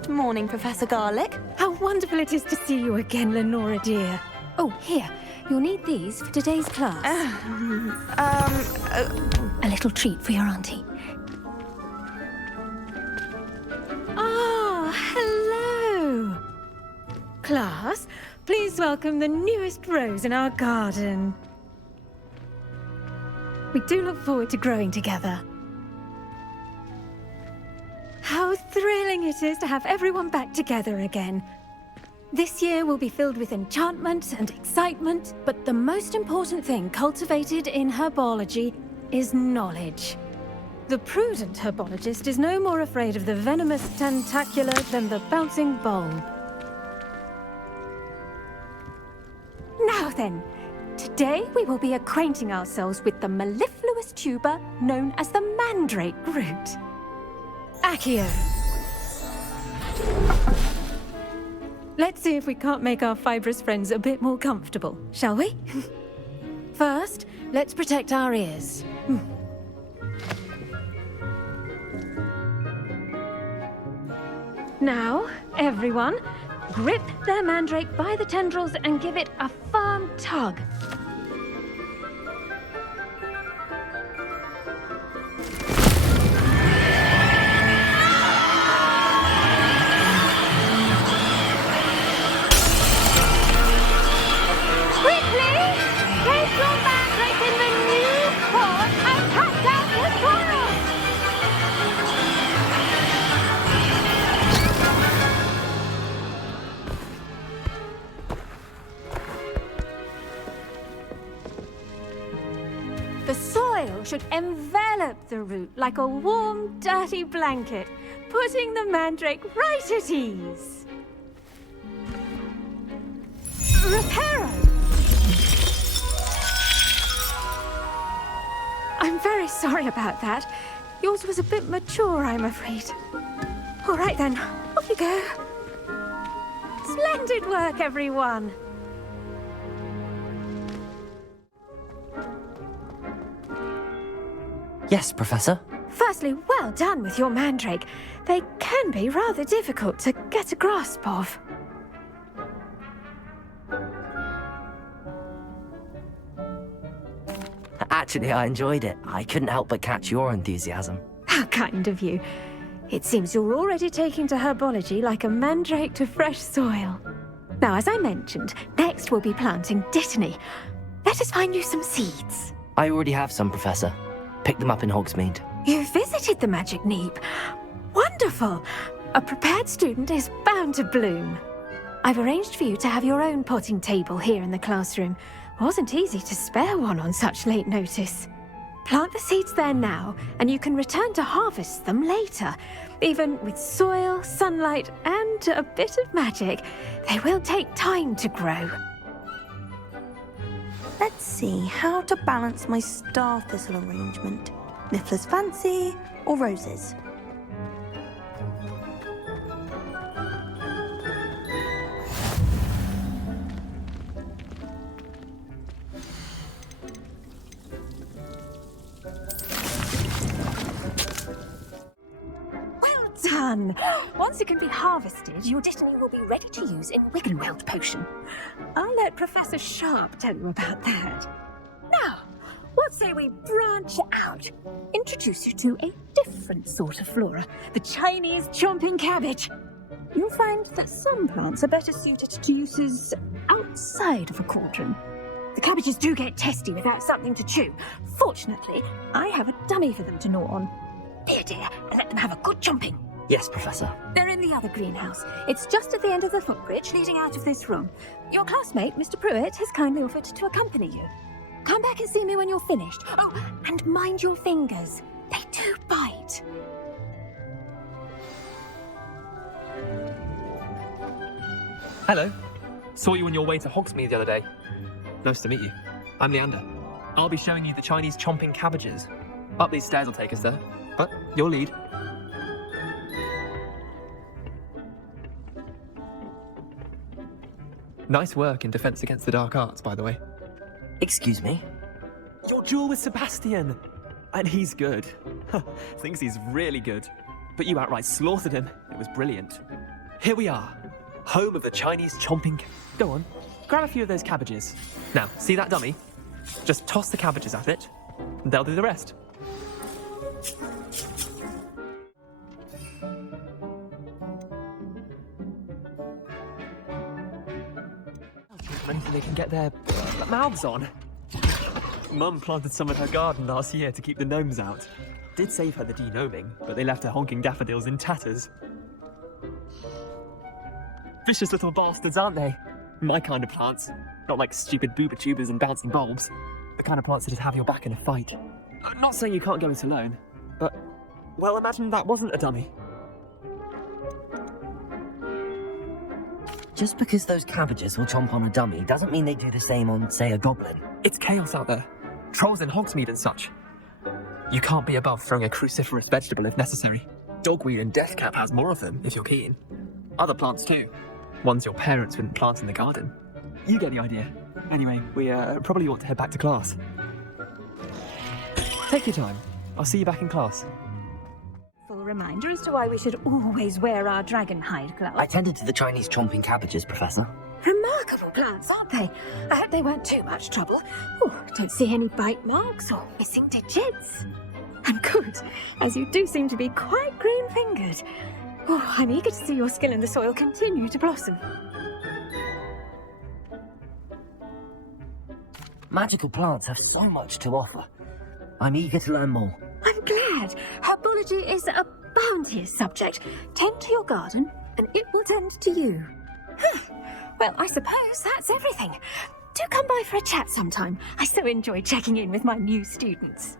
Good morning, Professor Garlick. How wonderful it is to see you again, Lenora dear. Oh, here. You'll need these for today's class. A little treat for your auntie. Ah, hello. Class, please welcome the newest rose in our garden. We do look forward to growing together. How thrilling it is to have everyone back together again. This year will be filled with enchantment and excitement, but the most important thing cultivated in herbology is knowledge. The prudent herbologist is no more afraid of the venomous tentacula than the bouncing bulb. Now then, today we will be acquainting ourselves with the mellifluous tuber known as the Mandrake root. Accio. Let's see if we can't make our fibrous friends a bit more comfortable, shall we? First, let's protect our ears. Now, everyone, grip their mandrake by the tendrils and give it a firm tug. The soil should envelop the root like a warm, dirty blanket, putting the mandrake right at ease. Reparo! I'm very sorry about that. Yours was a bit mature, I'm afraid. All right then, off you go. Splendid work, everyone. Yes, Professor. Firstly, well done with your mandrake. They can be rather difficult to get a grasp of. Actually, I enjoyed it. I couldn't help but catch your enthusiasm. How kind of you. It seems you're already taking to herbology like a mandrake to fresh soil. Now, as I mentioned, next we'll be planting Dittany. Let us find you some seeds. I already have some, Professor. Picked them up in Hogsmeade. You visited the Magic Neep. Wonderful! A prepared student is bound to bloom. I've arranged for you to have your own potting table here in the classroom. Wasn't easy to spare one on such late notice. Plant the seeds there now, and you can return to harvest them later. Even with soil, sunlight, and a bit of magic, they will take time to grow. Let's see how to balance my star thistle arrangement. Niffler's fancy or roses? Well done! Once it can be harvested, your Dittany will be ready to use in Wiggenweld potion. I'll let Professor Sharp tell you about that. Now, what say we branch out? Introduce you to a different sort of flora, the Chinese chomping cabbage. You'll find that some plants are better suited to uses outside of a cauldron. The cabbages do get testy without something to chew. Fortunately, I have a dummy for them to gnaw on. Dear, and let them have a good chomping. Yes, Professor. They're in the other greenhouse. It's just at the end of the footbridge leading out of this room. Your classmate, Mr. Prewett, has kindly offered to accompany you. Come back and see me when you're finished. Oh, and mind your fingers. They do bite. Hello. Saw you on your way to Hogsmeade the other day. Nice to meet you. I'm Leander. I'll be showing you the Chinese chomping cabbages. Up these stairs will take us there, but your lead. Nice work in Defense Against the Dark Arts, by the way. Excuse me? Your duel with Sebastian! And he's good. Thinks he's really good. but you outright slaughtered him. It was brilliant. Here we are, home of the Chinese chomping. Go on, grab a few of those cabbages. Now, see that dummy? Just toss the cabbages at it, and they'll do the rest. Anything they can get their mouths on. Mum planted some in her garden last year to keep the gnomes out. Did save her the denoming, but they left her honking daffodils in tatters. Vicious little bastards, aren't they? My kind of plants. Not like stupid booba tubers and bouncing bulbs. The kind of plants that'd have your back in a fight. I'm not saying you can't go it alone, but, well, imagine that wasn't a dummy. Just because those cabbages will chomp on a dummy doesn't mean they do the same on, say, a goblin. It's chaos out there. Trolls in Hogsmeade and such. You can't be above throwing a cruciferous vegetable if necessary. Dogweed and deathcap has more of them, if you're keen. Other plants too. Ones your parents wouldn't plant in the garden. You get the idea. Anyway, we probably ought to head back to class. Take your time. I'll see you back in class. Full reminder as to why we should always wear our dragon hide gloves. I tended to the Chinese chomping cabbages, Professor. Remarkable plants, aren't they? I hope they weren't too much trouble. Oh, don't see any bite marks or missing digits. And good, as you do seem to be quite green-fingered. Oh, I'm eager to see your skill in the soil continue to blossom. Magical plants have so much to offer. I'm eager to learn more. I'm glad. Herbology is a bounteous subject. Tend to your garden, and it will tend to you. Well, I suppose that's everything. Do come by for a chat sometime. I so enjoy checking in with my new students.